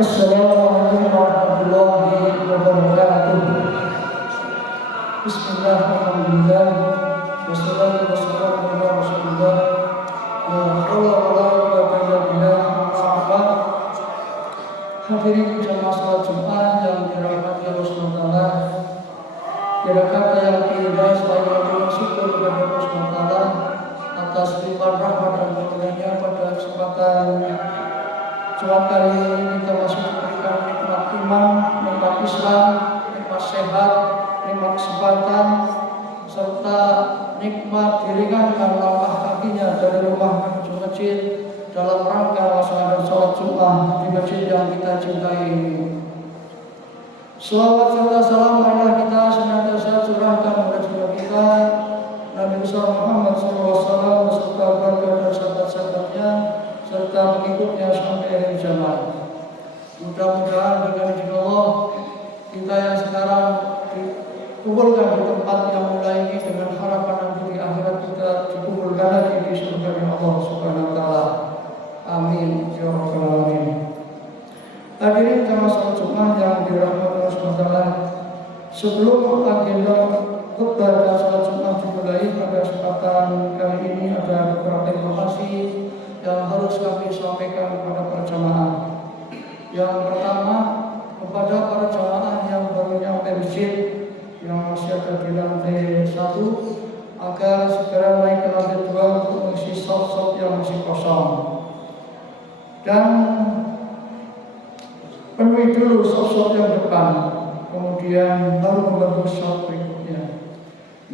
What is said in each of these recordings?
Assalamualaikum warahmatullahi wabarakatuh. Bismillahirrahmanirrahim. Wassalatu wassalamu ala Rasulillah. La haula wala quwwata illa billah. Hadirin jamaah salat Jumat yang dirahmati Allah Subhanahu wa taala. Kiranya yang tidak selalu bersyukur kepada Allah Subhanahu wa taala atas limpahan rahmat dan karunia-Nya pada kesempatan Jumat kali ini kita masih diberikan nikmat iman, nikmat Islam, nikmat sehat, nikmat kesempatan, serta nikmat diringankan langkah kakinya dari rumah menuju masjid dalam rangka melaksanakan sholat Jumat di masjid yang kita cintai ini. Selawat serta salam marilah kita senantiasa curahkan kepada jiwa kita Nabi besar Muhammad SAW beserta keluarga dan sahabat-sahabatnya serta mengikutnya sampai akhir zaman. Mudah-mudahan dengan izin Allah kita yang sekarang dikumpulkan di tempat yang mulai ini dengan harapan nanti di akhirat kita dikumpulkan lagi di surga Allah Subhanahu wa taala. Amin ya rabbal alamin. Hadirin jamaah salat Jumat yang dirahmati Allah Subhanahu wa taala. Sebelum agenda khutbah dan salat Jumat dimulai pada kesempatan kali ini ada beberapa informasi yang harus kami sampaikan kepada para jamaah. Yang pertama, kepada para jamaah yang baru nyampe masjid yang masih ada di lantai 1 agar segera naik ke lantai 2 untuk mengisi shop-shop yang masih kosong. Dan penuhi dulu shop-shop yang depan, kemudian baru membantu shop berikutnya.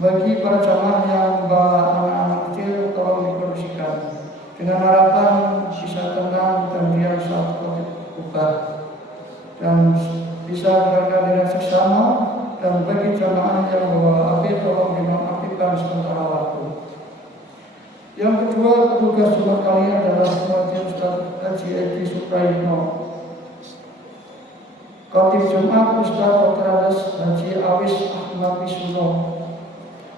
Bagi para jamaah yang membawa anak-anak kecil, tolong dikondisikan dengan harapan bisa tenang dan diam saat khutbah dan bisa dengarkan dengan seksama. Dan bagi jamaah yang membawa api, tolong dinonaktifkan sementara waktu. Yang kedua, petugas Jumat kali adalah Muhammad Ustaz Haji Edi Supraitno, Khatib Jumat Ustaz Dr. Andes Haji Awis Ahmad Wisuno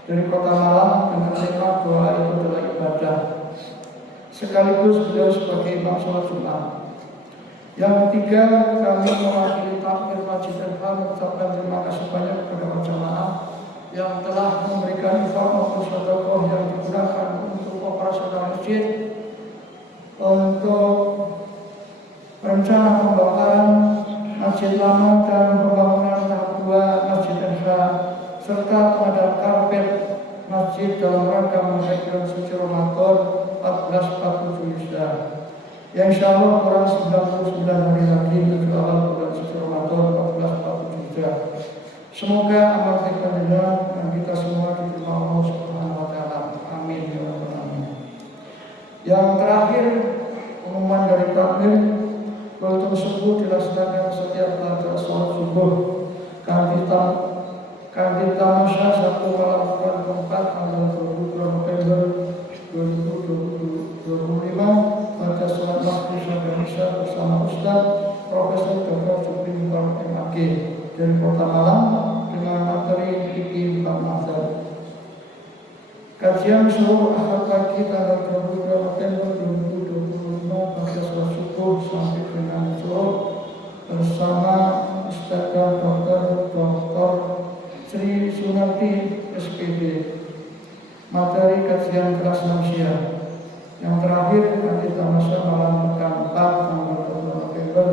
dari Kota Malang dengan tema doa itu adalah ibadah. Sekaligus beliau sebagai imam sholat Jumat. Yang ketiga, kami mewakili takmir Masjid Al-Fah mengucapkan terima kasih banyak kepada jamaah yang telah memberikan infak maupun sedekah yang digunakan untuk operasional masjid, untuk rencana pembakaran masjid lama dan pembangunan tahap 2 Masjid Al-Fah, serta pengadaan karpet masjid dalam rangka merayakan suci Ramadan 1447 Hijriah. Yang insyaallah kurang 99 hari lagi menuju awal bulan suci Ramadan 1447 Hijriah. Semoga amal kita dan kita semua diterima Allah Subhanahu wa taala. Amin ya rabbal alamin. Yang terakhir, pengumuman dari takmir bahwa tersebut dilaksanakan setiap pada sholat subuh. Kantin tamasya 1 malam bulan keempat tanggal 22 November 2025 pada sholat maghrib sampai isya bersama Ustaz Profesor Dr. Jupri MAG dari Kota Malang dengan materi fikih Mazhab. Kajian seluruh akad pagi tanggal 22 November 2025 pada sholat subuh sampai dengan zuhur bersama Ustaz Dr. Sri Sunarti SPD. Materi kajian kelas manusia. Yang terakhir nanti tamasya malam pekan 4 tanggal 20 November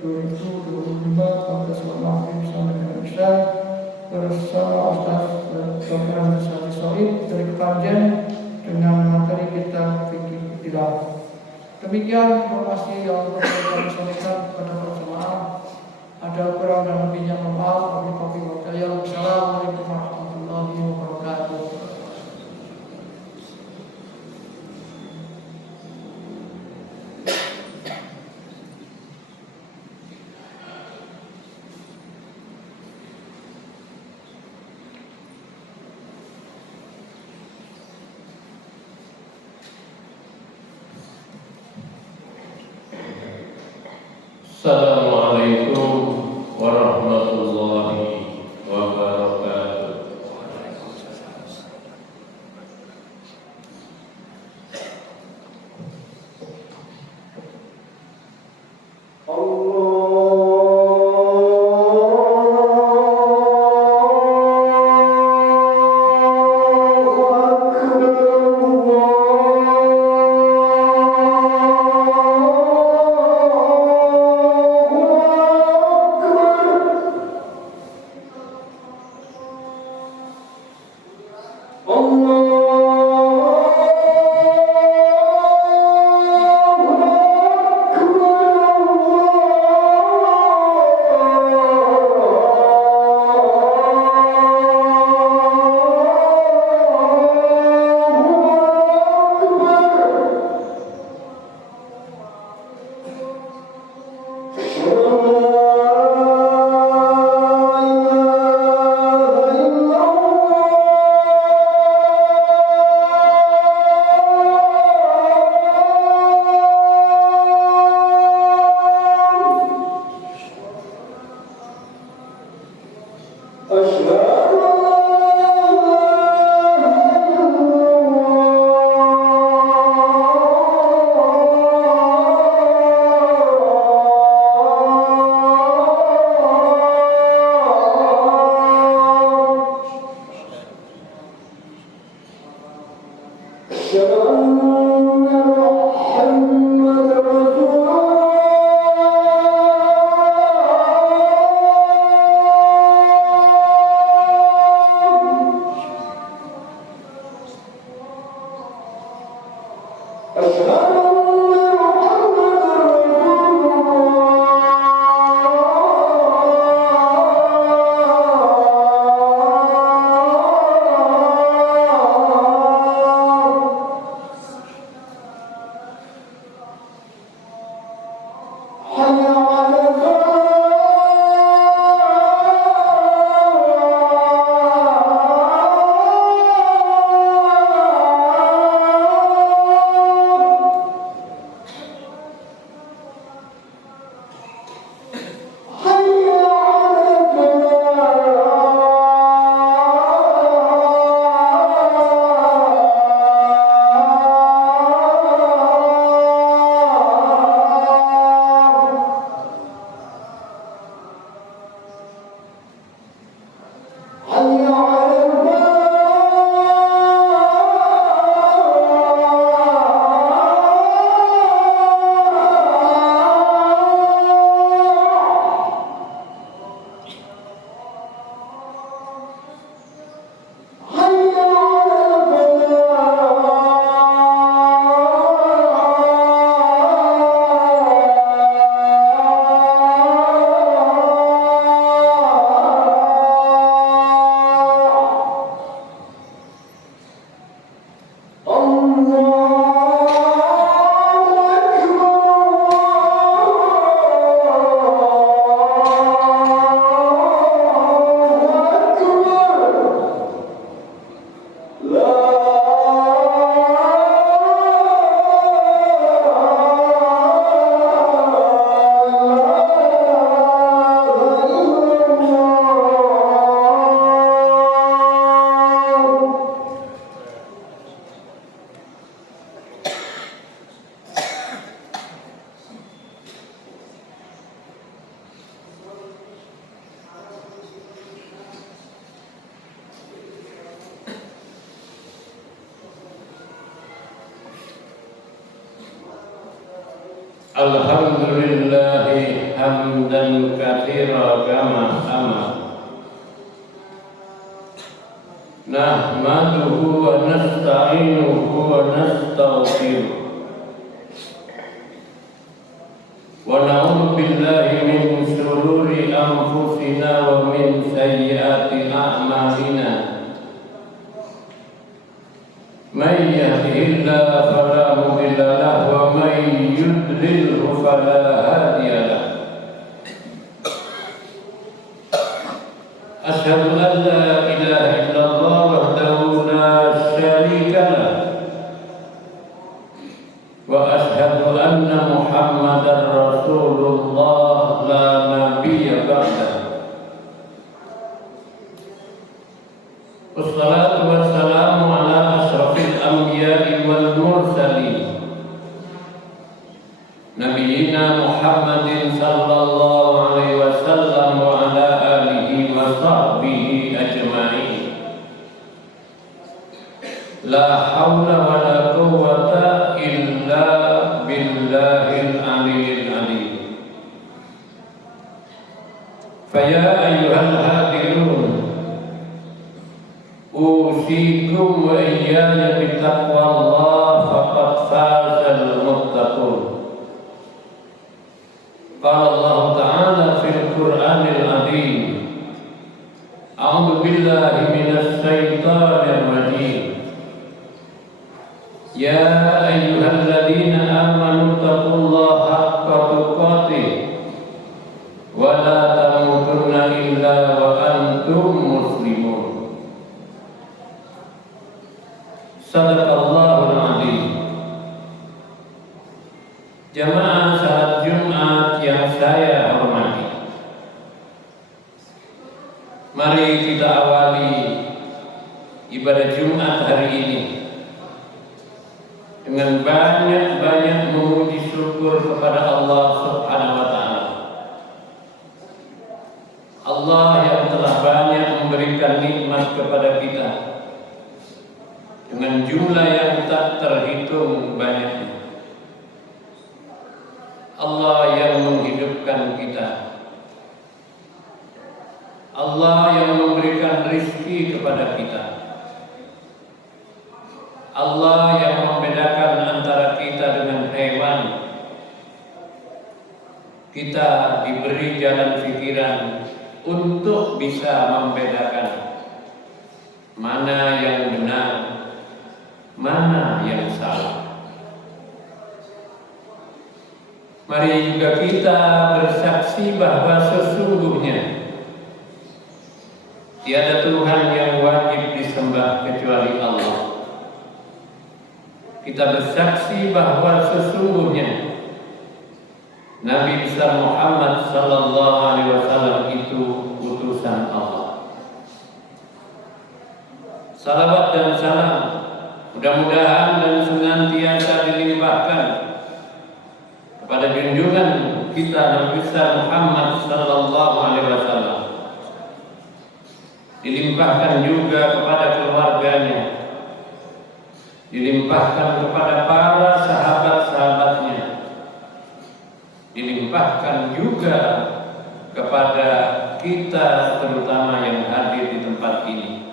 2025 pada sholat maghrib sampai dengan isya bersama Ustaz Dr. Andes Haji Soib dari Kepanjen dengan materi kitab fikih tilawah. Demikian informasi yang kami sampaikan kepada para jemaah. Ada kurang dan lebihnya mohon maaf. Wassalamualaikum warahmatullahi wabarakatuh. Assalamualaikum warahmatullahi wabarakatuh. Allah Alhamdulillahi hamdan katsira kama amar. Nahmaduhu wa nasta'inuhu wa nastaghfiruh. Wa na'udzu billahi min shururi anfusina wa min sayyiati a'malina. Man yahdihillahu fala mudilla lahu wa man yudlilhu fala hadiya lahu. Asyhadu an la ilaha illallah wahdahu la syarika lah wa asyhadu anna Muhammadar Rasulullah la nabiyya ba'dahu. Wassalatu wassalamu ala asyrafil anbiya'i wal mursalin Nabiyyina Muhammadin sallallahu alaihi wasallam wa ala alihi wa sahbihi ajma'in. La hawla wa la quwwata illa billahil aliyyil azim. Faya ayyuhal hadirun, usikum wa iyaya bitaqwallah faqad fazal muttaqun. Qala Allah Ta'ala fil Qur'anil Azim, A'udzu billahi minasy syaithanir rajim. Ya ayyuhalladzina amanu taqullaha haqqa tuqatih wa la tamutunna illa wa antum muslimun. Sadaqallahul azim. Jamaah salat Jumat yang saya hormati, mari kita awali ibadah Jumat hari ini dengan banyak-banyak memuji syukur kepada Allah Subhanahu wa Ta'ala. Allah yang telah banyak memberikan nikmat kepada kita dengan jumlah yang tak terhitung banyaknya. Allah yang menghidupkan kita, Allah yang memberikan rizki kepada kita, Allah yang membedakan antara kita dengan hewan. Kita diberi jalan pikiran untuk bisa membedakan mana yang benar, mana yang salah. Mari juga kita bersaksi bahwa sesungguhnya tiada Tuhan yang wajib disembah kecuali Allah. Kita bersaksi bahwa sesungguhnya Nabi besar Muhammad sallallahu alaihi wasallam itu utusan Allah. Salawat dan salam mudah-mudahan dan senantiasa dilimpahkan kepada junjungan kita Nabi besar Muhammad sallallahu alaihi wasallam, dilimpahkan juga kepada keluarganya, dilimpahkan kepada para sahabat-sahabatnya, dilimpahkan juga kepada kita terutama yang hadir di tempat ini,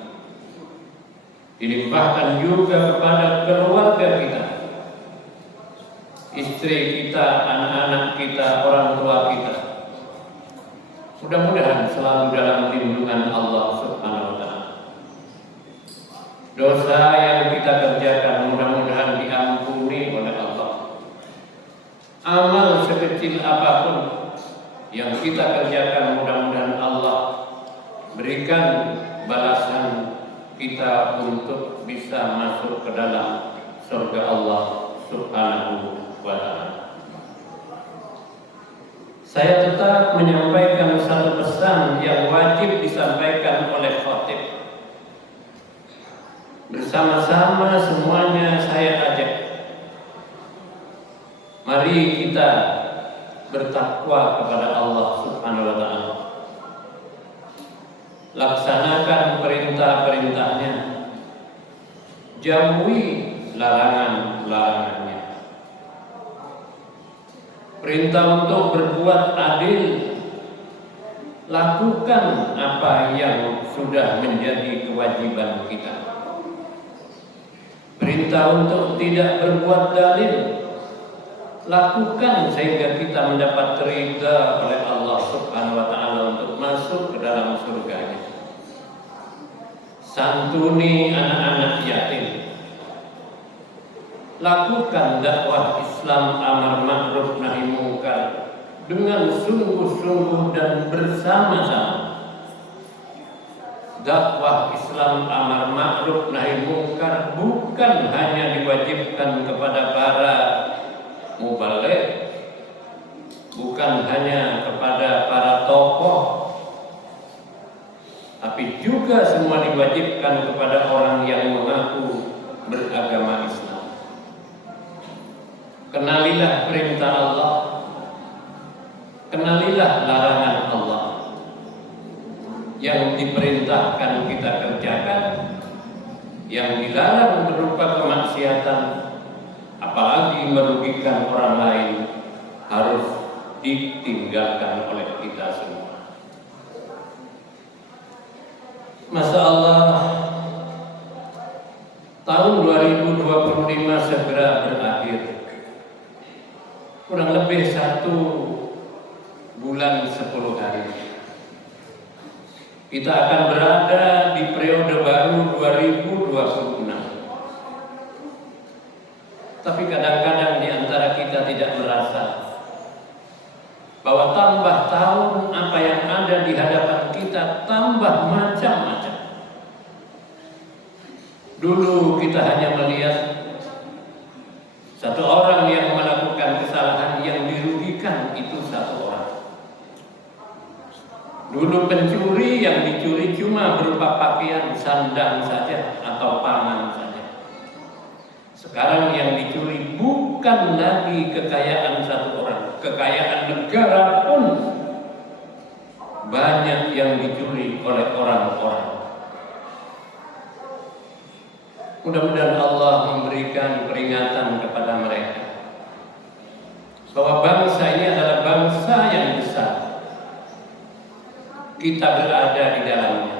dilimpahkan juga kepada keluarga kita, istri kita, anak-anak kita, orang tua kita. Mudah-mudahan selalu dalam lindungan Allah Subhanahu wa Ta'ala. Dosa yang kita kerjakan mudah-mudahan diampuni oleh Allah. Amal sekecil apapun yang kita kerjakan mudah-mudahan Allah berikan balasan kita untuk bisa masuk ke dalam surga Allah Subhanahu wa Ta'ala. Saya tetap menyampaikan satu pesan yang wajib disampaikan oleh khotib. Bersama-sama semuanya saya ajak, mari kita bertakwa kepada Allah Subhanahu wa Ta'ala. Laksanakan perintah-perintahnya, jauhi larangan-larangannya. perintah untuk berbuat adil, lakukan apa yang sudah menjadi kewajiban kita. Perintah untuk tidak berbuat zalim, lakukan sehingga kita mendapat ridha oleh Allah Subhanahu wa taala untuk masuk ke dalam surganya. Santuni anak-anak yatim, lakukan dakwah Islam amar ma'ruf nahi munkar dengan sungguh-sungguh dan bersama-sama. Dakwah Islam amar ma'ruf nahi munkar bukan hanya diwajibkan kepada para mubaligh, bukan hanya kepada para tokoh, tapi juga semua diwajibkan kepada orang yang mengaku beragama Islam. Kenalilah perintah Allah, kenalilah larangan Allah. Yang diperintahkan kita kerjakan, yang dilarang berupa kemaksiatan, apalagi merugikan orang lain, harus ditinggalkan oleh kita semua. Masya Allah, tahun 2025 segera berakhir. Kurang lebih 1 bulan 10 hari. Kita akan berada di periode baru 2026. Tapi kadang-kadang di antara kita tidak merasa bahwa tambah tahun apa yang ada di hadapan kita tambah macam-macam. Dulu kita hanya melihat satu orang yang melakukan kesalahan yang dirugikan itu satu orang. Dulu pencuri yang dicuri cuma berupa pakaian, sandang saja atau pangan saja. Sekarang yang dicuri bukan lagi kekayaan satu orang, kekayaan negara pun banyak yang dicuri oleh orang-orang. Mudah-mudahan Allah memberikan peringatan kepada mereka bahwa bangsa ini adalah bangsa yang besar. Kita berada di dalamnya.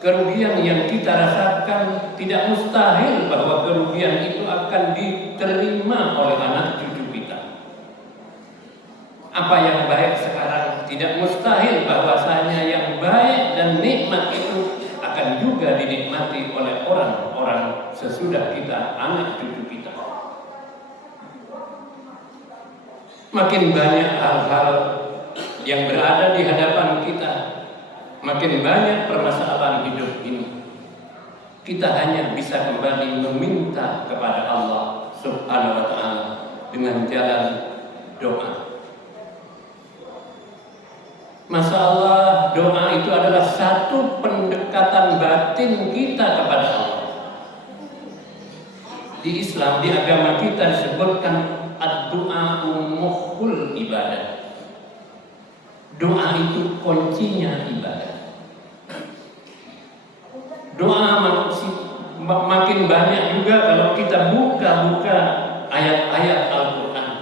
Kerugian yang kita rasakan tidak mustahil bahwa kerugian itu akan diterima oleh anak cucu kita. Apa yang baik sekarang tidak mustahil bahwasanya yang baik dan nikmat itu akan juga dinikmati oleh orang-orang sesudah kita, anak cucu kita. Makin banyak hal-hal yang berada di hadapan kita, makin banyak permasalahan hidup ini. Kita hanya bisa kembali meminta kepada Allah Subhanahu wa taala dengan jalan doa. Masya Allah, doa itu adalah satu pendekatan batin kita kepada Allah. Di Islam, di agama kita disebutkan ad-du'a mukhul ibadah. Doa itu kuncinya ibadah. Doa makin banyak juga kalau kita buka ayat-ayat Al-Quran.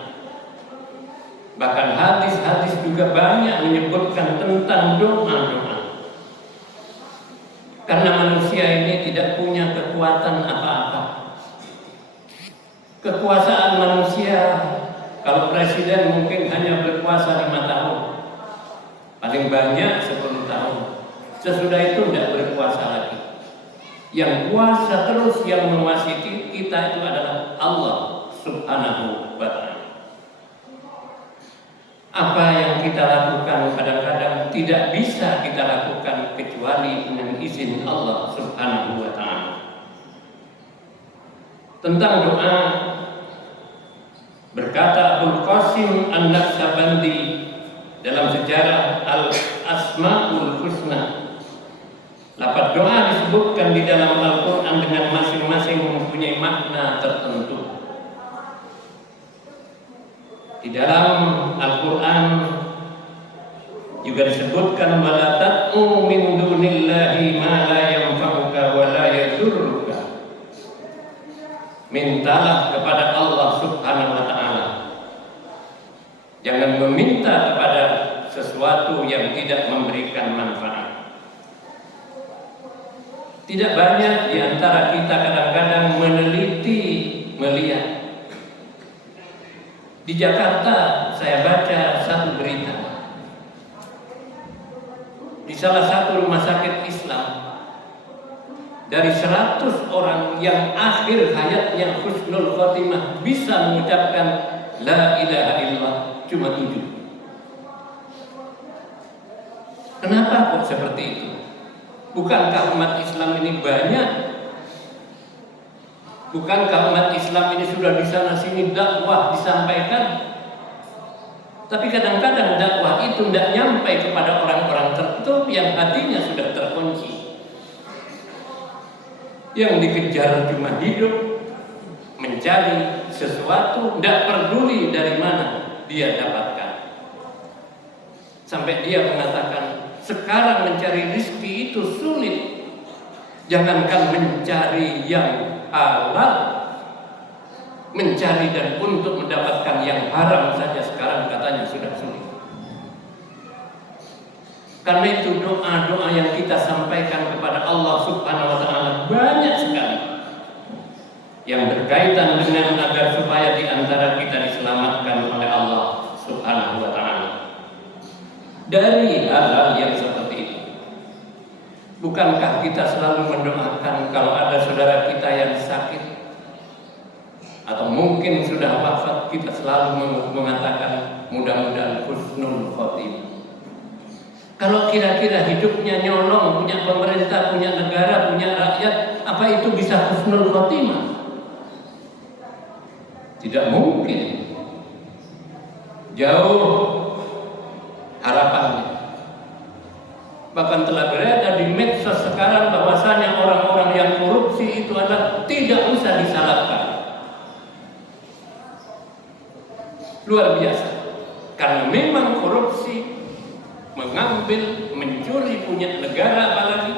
Bahkan hadis-hadis juga banyak menyebutkan tentang doa-doa. Karena manusia ini tidak punya kekuatan apa-apa. Kekuasaan manusia, kalau presiden mungkin hanya berkuasa 5 tahun. Paling banyak 10 tahun. Sesudah itu tidak berkuasa lagi. Yang kuasa terus, yang menguasai kita itu adalah Allah Subhanahu wa ta'ala. Apa yang kita lakukan kadang-kadang tidak bisa kita lakukan kecuali dengan izin Allah Subhanahu wa ta'ala. Tentang doa, berkata Abul Qasim An-Naqsyabandi dalam sejarah Al-Asma'ul Husna, lafaz doa disebutkan di dalam Al-Quran dengan masing-masing mempunyai makna tertentu. Di dalam Al-Quran juga disebutkan wala tad'u min dunillahi ma la yanfa'uka wa la yadurruka. Mintalah kepada Allah Subhanahu wa ta'ala meminta kepada sesuatu yang tidak memberikan manfaat. Tidak banyak di antara kita kadang-kadang meneliti, melihat. Di Jakarta saya baca satu berita. Di salah satu rumah sakit Islam, dari 100 orang yang akhir hayatnya husnul khotimah bisa mengucapkan la ilaha illallah cuma 7. Kenapa kok seperti itu? Bukankah umat Islam ini banyak? Bukankah umat Islam ini sudah di sana sini dakwah disampaikan? Tapi kadang-kadang dakwah itu tidak nyampe kepada orang-orang tertentu yang hatinya sudah terkunci. Yang dikejar cuma hidup, mencari sesuatu, tidak peduli dari mana dia dapatkan. Sampai dia mengatakan, sekarang mencari rezeki itu sulit. Jangankan mencari yang halal, mencari dan untuk mendapatkan yang haram saja sekarang katanya sudah sulit. Karena itu doa-doa yang kita sampaikan kepada Allah Subhanahu wa Ta'ala banyak sekali yang berkaitan dengan agar supaya di antara kita diselamatkan oleh Allah Subhanahu wa Ta'ala dari hal-hal yang seperti itu. Bukankah kita selalu mendoakan kalau ada saudara kita yang sakit atau mungkin sudah wafat, kita selalu mengatakan mudah-mudahan husnul khotimah. Kalau kira-kira hidupnya nyolong, punya pemerintah, punya negara, punya rakyat, apa itu bisa husnul khotimah? Tidak mungkin. Jauh harapannya. Bahkan telah berada di medsos sekarang bahwasanya orang-orang yang korupsi itu adalah tidak usah disalahkan. Luar biasa. Karena memang korupsi, mengambil, mencuri punya negara apalagi,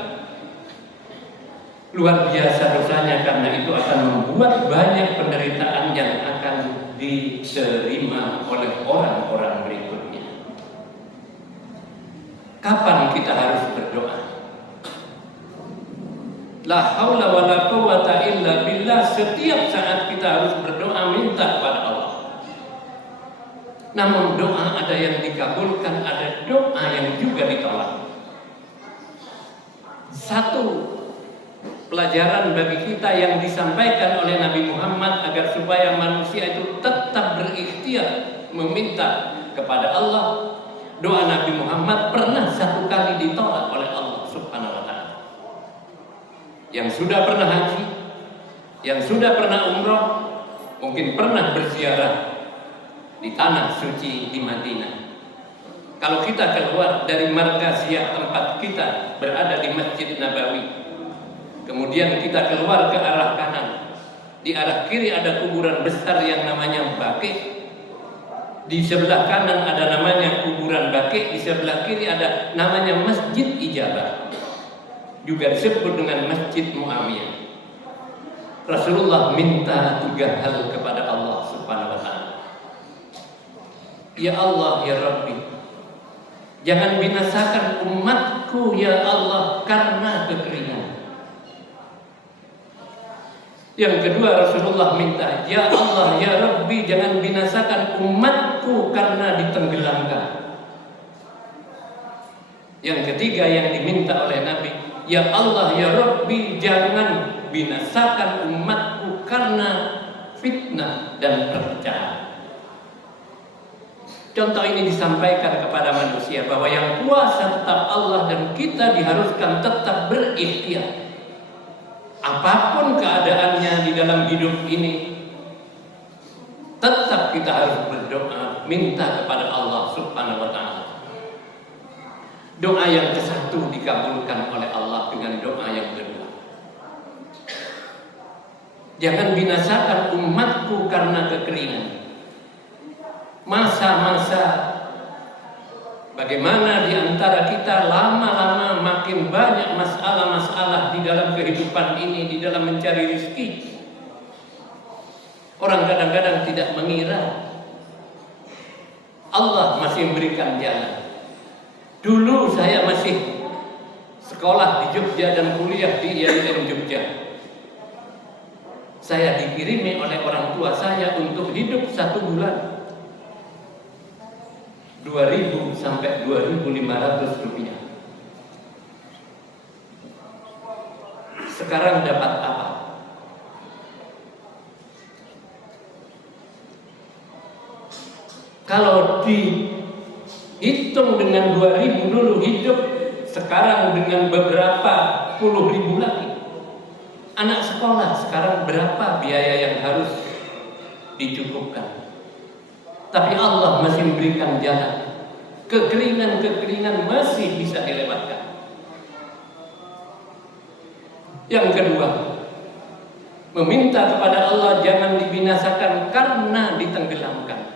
luar biasa dosanya, karena itu akan membuat banyak penderitaan yang akan diterima oleh orang-orang berikutnya. Kapan kita harus berdoa? La haula wala quwwata illa billah. Setiap saat kita harus berdoa minta kepada Allah. Namun doa ada yang dikabulkan, ada doa yang juga ditolak. Satu pelajaran bagi kita yang disampaikan oleh Nabi Muhammad agar supaya manusia itu tetap berikhtiar meminta kepada Allah. Doa Nabi Muhammad pernah satu kali ditolak oleh Allah Subhanahu wa Ta'ala. Yang sudah pernah haji, yang sudah pernah umroh, mungkin pernah berziarah di tanah suci di Madinah. Kalau kita keluar dari markaziyah tempat kita berada di Masjid Nabawi, kemudian kita keluar ke arah kanan, di arah kiri ada kuburan besar yang namanya Baqi'. Di sebelah kanan ada namanya kuburan Baqi', di sebelah kiri ada namanya Masjid Ijabah, juga disebut dengan Masjid Muawiyah. Rasulullah minta 3 hal kepada Allah Subhanahu wa Ta'ala. Ya Allah, ya Rabbi, jangan binasakan umatku ya Allah karena kekeringan. Yang kedua, Rasulullah minta, ya Allah, ya Rabbi, jangan binasakan umatku karena ditenggelamkan. Yang ketiga yang diminta oleh Nabi, ya Allah, ya Rabbi, jangan binasakan umatku karena fitnah dan perpecahan. Contoh ini disampaikan kepada manusia bahwa yang kuasa tetap Allah dan kita diharuskan tetap berikhtiar. Apapun keadaannya di dalam hidup ini, tetap kita harus berdoa, minta kepada Allah Subhanahu wa Ta'ala. Doa yang ke-1 dikabulkan oleh Allah dengan doa yang kedua. Jangan binasakan umatku karena kekeringan. Masa-masa bagaimana di antara kita lama-lama makin banyak masalah-masalah di dalam kehidupan ini, di dalam mencari rezeki. Orang kadang-kadang tidak mengira Allah masih memberikan jalan. Dulu saya masih sekolah di Jogja dan kuliah di IAIN Jogja. Saya dikirimi oleh orang tua saya untuk hidup 1 bulan 2.000 sampai 2.500 rupiah. Sekarang dapat apa? Kalau dihitung dengan 2.000 dulu hidup, sekarang dengan beberapa puluh ribu lagi. Anak sekolah sekarang berapa biaya yang harus dicukupkan? Tapi Allah masih memberikan jalan. Kekeringan-kekeringan masih bisa dilewatkan. Yang kedua, meminta kepada Allah jangan dibinasakan karena ditenggelamkan.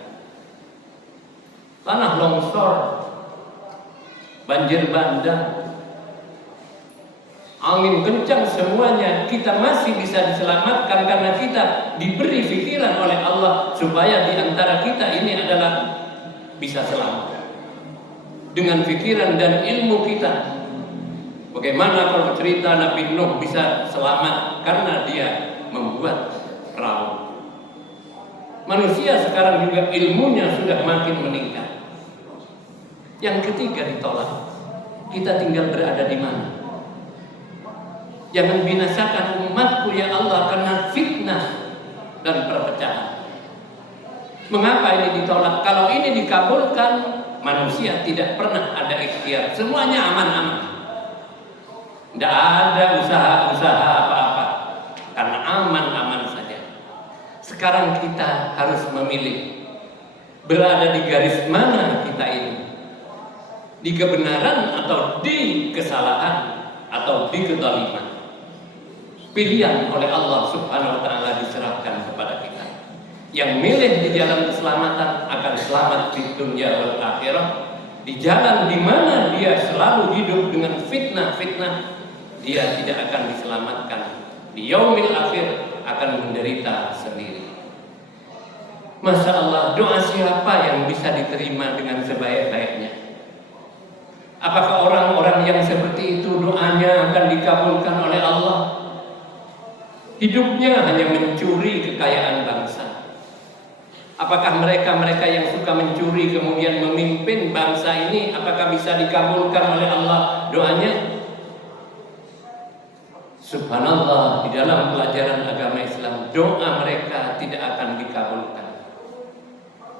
Tanah longsor, banjir bandang, angin kencang, semuanya kita masih bisa diselamatkan karena kita diberi pikiran oleh Allah supaya di antara kita ini adalah bisa selamat. Dengan pikiran dan ilmu kita, bagaimana kalau cerita Nabi Nuh bisa selamat karena dia membuat perahu. Manusia sekarang juga ilmunya sudah makin meningkat. Yang ketiga ditolak. Kita tinggal berada di mana? Jangan binasakan umatku ya Allah karena fitnah dan perpecahan. Mengapa ini ditolak? Kalau ini dikabulkan, manusia tidak pernah ada ikhtiar. Semuanya aman-aman. Tidak ada usaha-usaha apa-apa. Karena aman-aman saja. Sekarang kita harus memilih. Berada di garis mana kita ini? Di kebenaran atau di kesalahan atau di kezaliman. Pilihan oleh Allah Subhanahu wa taala diserahkan kepada kita. Yang milih di jalan keselamatan akan selamat di dunia wal akhirah. Di jalan di mana dia selalu hidup dengan fitnah-fitnah, dia tidak akan diselamatkan. Di yaumil akhir akan menderita sendiri. Masya Allah, doa siapa yang bisa diterima dengan sebaik-baiknya? Apakah orang-orang yang seperti itu doanya akan dikabulkan oleh Allah? Hidupnya hanya mencuri kekayaan bangsa. Apakah mereka-mereka yang suka mencuri kemudian memimpin bangsa ini, apakah bisa dikabulkan oleh Allah doanya? Subhanallah, di dalam pelajaran agama Islam, doa mereka tidak akan dikabulkan.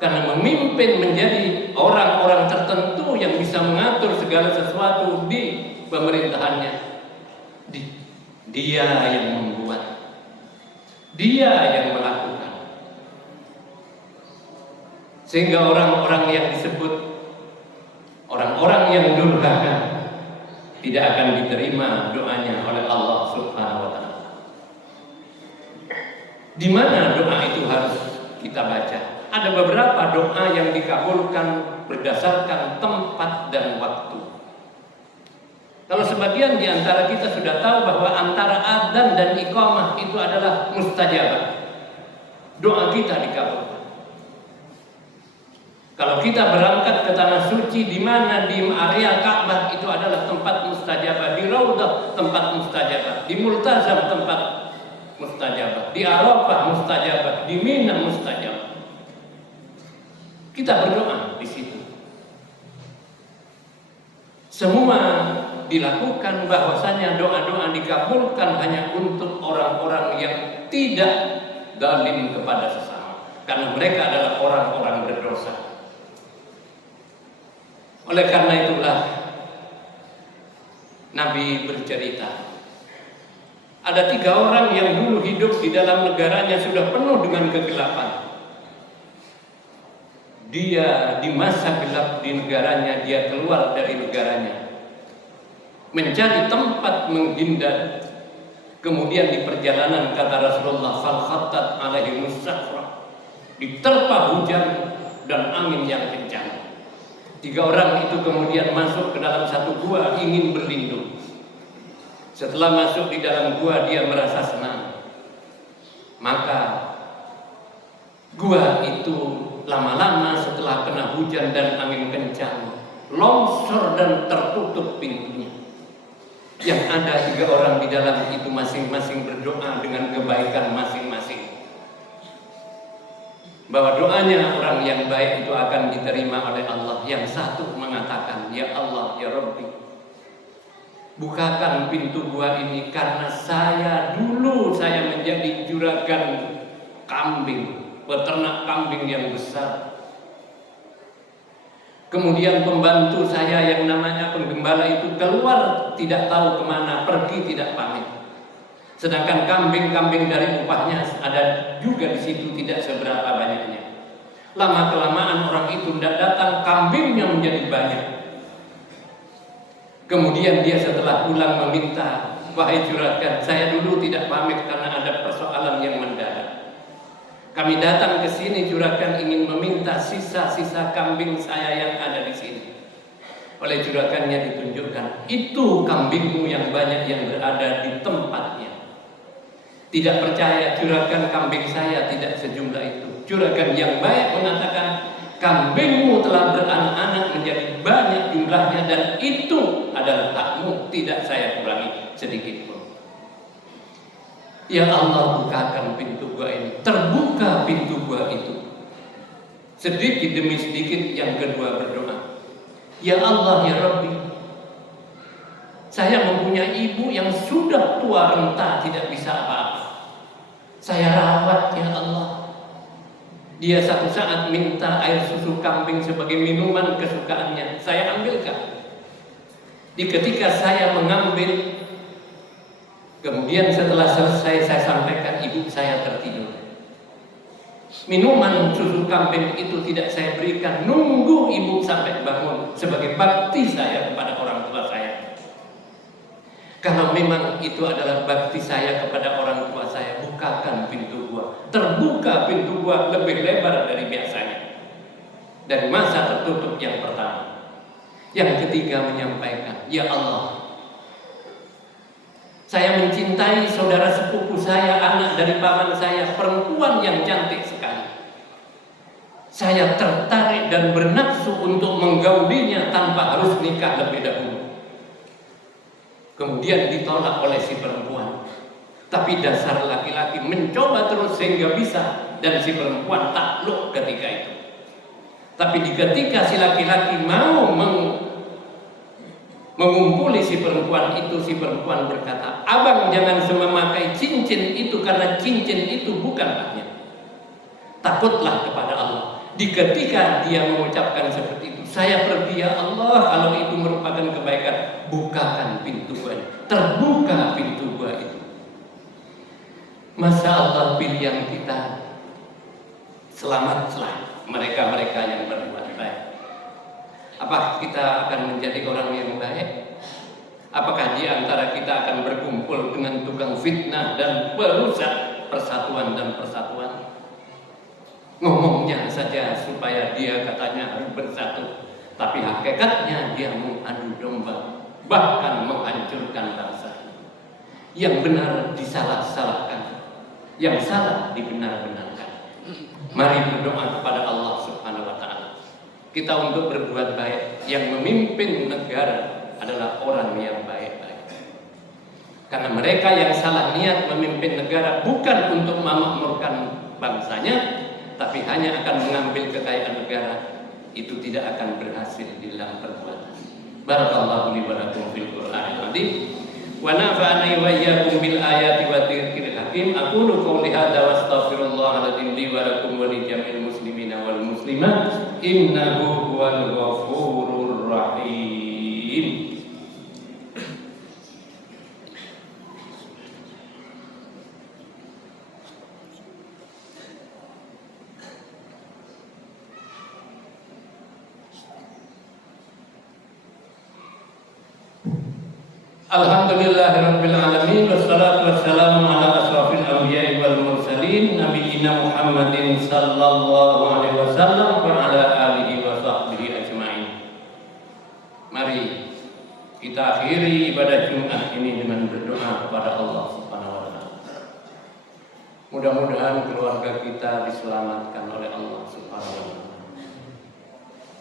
Karena memimpin menjadi orang-orang tertentu yang bisa mengatur segala sesuatu di pemerintahannya. Dia yang membuat, dia yang melakukan. Sehingga orang-orang yang disebut orang-orang yang durhaka tidak akan diterima doanya oleh Allah Subhanahu wa taala. Di mana doa itu harus kita baca? Ada beberapa doa yang dikabulkan berdasarkan tempat dan waktu. Kalau sebagian di antara kita sudah tahu bahwa antara adzan dan iqamah itu adalah mustajabah. Doa kita dikabulkan. Kalau kita berangkat ke tanah suci di mana di area Ka'bah itu adalah tempat mustajabah, di Raudhah tempat mustajabah, di Multazam tempat mustajabah, di Arafah mustajabah, di Mina mustajabah. Kita berdoa di situ. Semua dilakukan bahwasanya doa-doa dikabulkan hanya untuk orang-orang yang tidak zalim kepada sesama, karena mereka adalah orang-orang berdosa. Oleh karena itulah Nabi bercerita, ada 3 orang yang dulu hidup di dalam negaranya sudah penuh dengan kegelapan. Dia di masa gelap di negaranya, dia keluar dari negaranya, mencari tempat menghindar. Kemudian di perjalanan kata Rasulullah, fal khattat alaihi musafrah, diterpa hujan dan angin yang kencang. 3 orang itu kemudian masuk ke dalam satu gua ingin berlindung. Setelah masuk di dalam gua dia merasa senang. Maka gua itu Lama-lama setelah kena hujan dan angin kencang, longsor dan tertutup pintunya. Yang ada 3 orang di dalam itu masing-masing berdoa dengan kebaikan masing-masing, bahwa doanya orang yang baik itu akan diterima oleh Allah. Yang satu mengatakan, ya Allah, ya Rabbi, bukakan pintu gua ini karena dulu saya menjadi juragan kambing, peternak kambing yang besar. Kemudian pembantu saya yang namanya penggembala itu keluar tidak tahu kemana, pergi tidak pamit. Sedangkan kambing-kambing dari upahnya ada juga di situ tidak seberapa banyaknya. Lama kelamaan orang itu tidak datang, kambingnya menjadi banyak. Kemudian dia setelah pulang meminta, wahai juragan, saya dulu tidak pamit karena ada persoalan yang mendadak. Kami datang ke sini juragan ingin meminta sisa-sisa kambing saya yang ada di sini. Oleh juragannya ditunjukkan, itu kambingmu yang banyak yang berada di tempatnya. Tidak percaya juragan, kambing saya tidak sejumlah itu. Juragan yang baik mengatakan, kambingmu telah beranak-anak menjadi banyak jumlahnya dan itu adalah hakmu, tidak saya kurangi sedikit pun. Ya Allah, bukakan pintu gua ini. Terbuka pintu gua itu. Sedikit demi sedikit yang kedua berdoa, ya Allah, ya Rabbi, saya mempunyai ibu yang sudah tua renta, tidak bisa apa-apa. Saya rawat, ya Allah. Dia satu saat minta air susu kambing sebagai minuman kesukaannya, saya ambilkan. Ketika saya mengambil, kemudian setelah selesai saya sampaikan, ibu saya tertidur. Minuman susu kambing itu tidak saya berikan, nunggu ibu sampai bangun sebagai bakti saya kepada orang tua saya. Kalau memang itu adalah bakti saya kepada orang tua saya, bukakan pintu gua. Terbuka pintu gua lebih lebar dari biasanya. Dari masa tertutup yang pertama. Yang ketiga menyampaikan, ya Allah, saya mencintai saudara sepupu saya, anak dari paman saya, perempuan yang cantik sekali. Saya tertarik dan bernafsu untuk menggaulinya tanpa harus nikah lebih dahulu. Kemudian ditolak oleh si perempuan. Tapi dasar laki-laki mencoba terus sehingga bisa, dan si perempuan takluk ketika itu. Tapi ketika si laki-laki mau mengumpuli si perempuan itu, si perempuan berkata, abang jangan memakai cincin itu karena cincin itu bukan haknya. Takutlah kepada Allah. Ketika dia mengucapkan seperti itu, saya pergi, ya Allah, kalau itu merupakan kebaikan, bukakan pintu gua. Terbuka pintu gua itu. Masa Allah pilih yang kita, selamatlah mereka-mereka yang berbuat baik. Apakah kita akan menjadi orang yang baik? Apakah di antara kita akan berkumpul dengan tukang fitnah dan perusak persatuan dan persatuan? Ngomongnya saja supaya dia katanya harus bersatu, tapi hakikatnya dia mengadu domba, bahkan menghancurkan bangsa. Yang benar disalah-salahkan, yang salah dibenar-benarkan. Mari berdoa kepada Allah Subhanahu wa Ta'ala. Kita untuk berbuat baik. Yang memimpin negara adalah orang yang baik-baik. Karena mereka yang salah niat memimpin negara bukan untuk memakmurkan bangsanya, tapi hanya akan mengambil kekayaan negara, itu tidak akan berhasil di dalam perbuatan. Barakallahu li wa lakum fil Qur'anil azim wa nafa'ani wa iyyakum bil ayati wa dzikril hakim. Aqulu qouli hadza wa astaghfirullah li wa lakum wa li jami'il muslimina wal muslimat innahu huwal ghafurur rahim. Alhamdulillahirabbil alamin wassalatu wassalamu ala asrofil anbiya'i wal mursalin nabiyina Muhammadin sallallahu alaihi wasallam wa ala alihi wa sahbihi ajma'in. Mari kita akhiri ibadah Jumat ini dengan berdoa kepada Allah Subhanahu wa Ta'ala. Mudah-mudahan keluarga kita diselamatkan oleh Allah Subhanahu wa Ta'ala.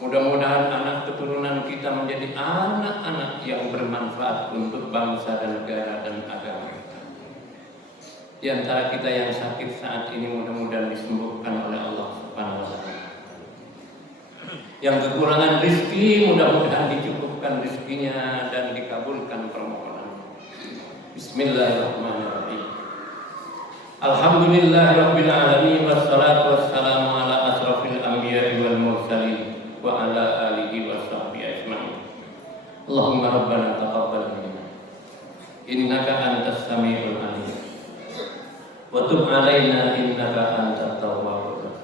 Mudah-mudahan anak keturunan kita menjadi anak-anak yang bermanfaat untuk bangsa dan negara dan agama kita. Di antara kita yang sakit saat ini mudah-mudahan disembuhkan oleh Allah Subhanahu wa taala. Yang kekurangan rezeki mudah-mudahan dicukupkan rezekinya dan dikabulkan permohonan. Bismillahirrahmanirrahim. Alhamdulillahirabbil alamin wassalatu wassalamu ala asrofil anbiya'i wal mursalin wa ala alihi wa sahbihi ajma'in. Allahumma rabbana taqabbal minna innaka antas samiul alim wa tub alaina innaka antat tawwabur rahim.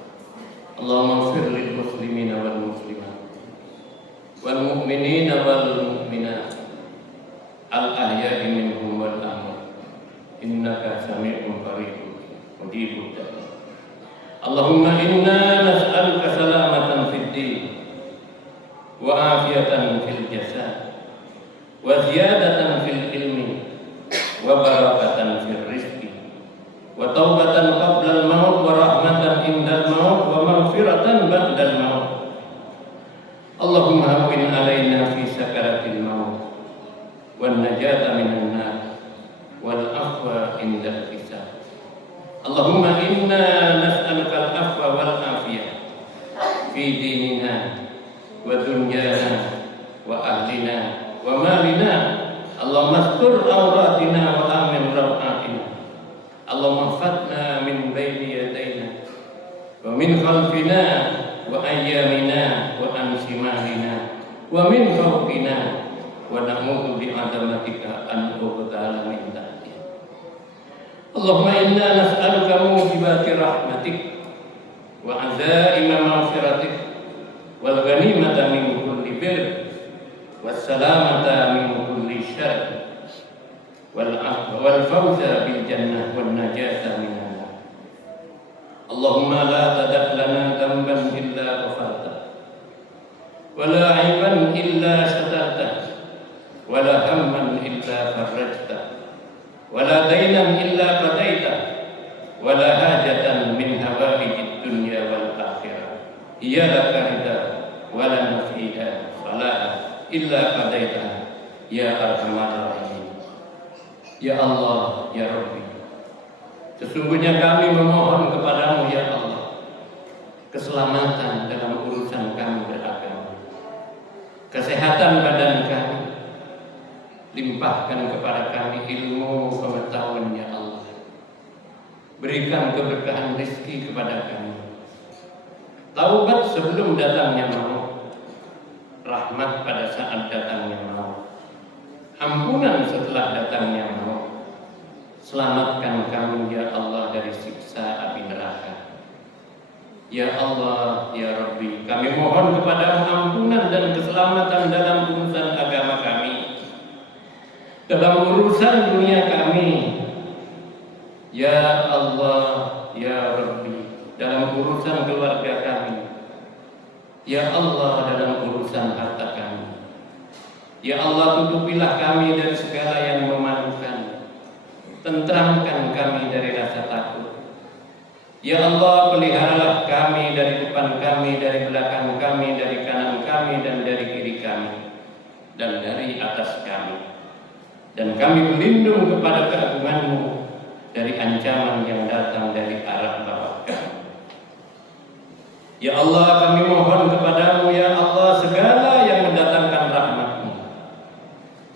Allahumma ighfir lil muslimina wal muslimat wal mu'minina wal mu'minat al ahya'i minhum wal amwat innaka sami'un qarib mujibud da'wat. Allahumma inna nas'aluka salamatan fid din wa afiyatan fil jasad wa ziyadatan fil ilmi wa barakatan fil rizqi wa taubatan qabla al-maut wa rahmatan indal maut wa maghfiratan ba'dal maut. Allahumma hawwin alaina fi sakaratil maut wan najata minan nar wal afwa indal hisab. Allahumma inna nas'aluka al-afwa wal afiyah fi dinina wa dunyana wa ahlina wa malina. Allahumma astur awratina wa amin rawatina. Allahumma fatna min bayni yadayna wa min khalfina wa ayyamina wa an shimalina wa min fawqina wa na'udzu bi'azamatika an nughtala min tahtina. Allahumma inna nas'aluka mujibati rahmatik wa azaima maghfiratik wal ghanimata min kulli bir was salamata min kulli syarr wal fawza bil jannah wan najata minan nar. Allahumma la tada' lana dhanban illa ghafarta wa la 'aiban illa satarta wa la hamman illa farajta wa la daynan illa qadaita wa la hajatan min hawaijid dunya wal akhirah hiya laka rida wa lana fiha salah illa qadaita ya arhamar rahimin. Ya Allah, ya Rabbi, sesungguhnya kami memohon kepadamu ya Allah keselamatan dalam urusan kami beragama, kesehatan badan kami, limpahkan kepada kami ilmu pengetahuan ya Allah, berikan keberkahan rezeki kepada kami, taubat sebelum datangnya maut, rahmat pada saat datangnya maut, ampunan setelah datangnya maut. Selamatkan kami ya Allah dari siksa api neraka. Ya Allah, ya Rabbi, kami mohon kepada ampunan dan keselamatan dalam urusan agama kami, dalam urusan dunia kami. Ya Allah, ya Rabbi, dalam urusan keluarga kami. Ya Allah, dalam urusan harta kami. Ya Allah, tutupilah kami dari segala yang memalukan. Tentramkan kami dari rasa takut. Ya Allah, peliharalah kami dari depan kami, dari belakang kami, dari kanan kami, dan dari kiri kami, dan dari atas kami. Dan kami berlindung kepada keagungan-Mu dari ancaman yang datang dari arah bawah kami. Ya Allah, kami mohon kepadamu ya Allah segala yang mendatangkan rahmat-Mu,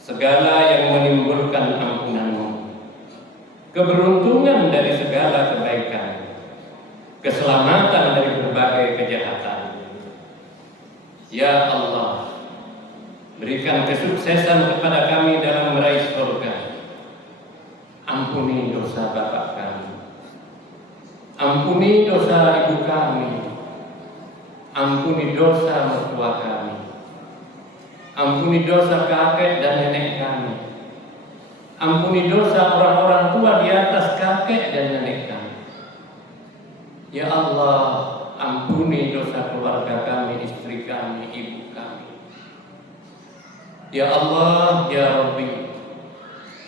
segala yang menimbulkan ampunan-Mu, keberuntungan dari segala kebaikan, keselamatan dari berbagai kejahatan. Ya Allah, berikan kesuksesan kepada kami dalam meraih surga. Ampuni dosa bapak kami, ampuni dosa ibu kami, ampuni dosa mertua kami, ampuni dosa kakek dan nenek kami, ampuni dosa orang-orang tua di atas kakek dan nenek kami. Ya Allah, ampuni dosa keluarga kami, istri kami, ibu kami. Ya Allah, ya Rabbi,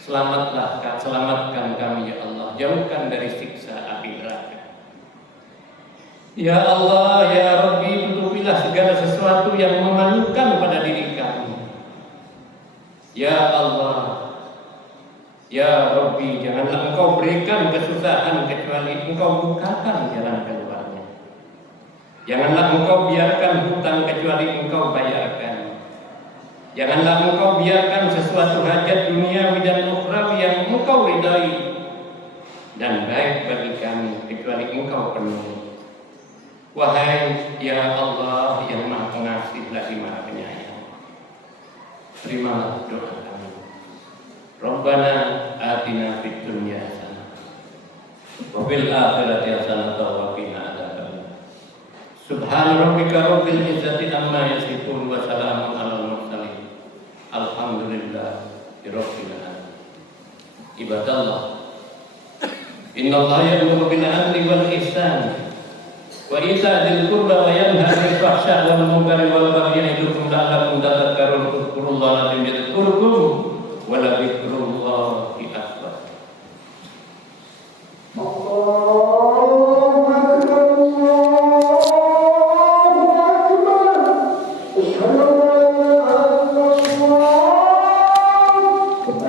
selamatkan kami ya Allah, jauhkan dari siksa api neraka. Ya Allah, ya Rabbi, tutupilah segala sesuatu yang Janganlah engkau berikan kesusahan kecuali engkau bukakan jalan keluarnya. Janganlah engkau biarkan hutang kecuali engkau bayarkan. Janganlah engkau biarkan sesuatu hajat duniawi dan ukhrawi yang engkau ridai dan baik bagi kami kecuali engkau penuhi. Wahai ya Allah yang Maha Pengasih lagi Maha Penyayang, terimalah doa kami. Rabbana atina fid dunya hasanah wa fil akhirati hasanah wa qina adzabannar. Subhana rabbika rabbil izzati amma yasifun wa salamun alal mursalin. Alhamdulillah rabbil alamin. Ibadallah, innallaha ya'muru bil 'adli wal ihsan wa ita'i dzil qurba wa yanha 'anil fahsya'i wal munkari wal baghi ya'idukum la'allakum tadhakkarun. Udhkurullaha yadhkurukum wa la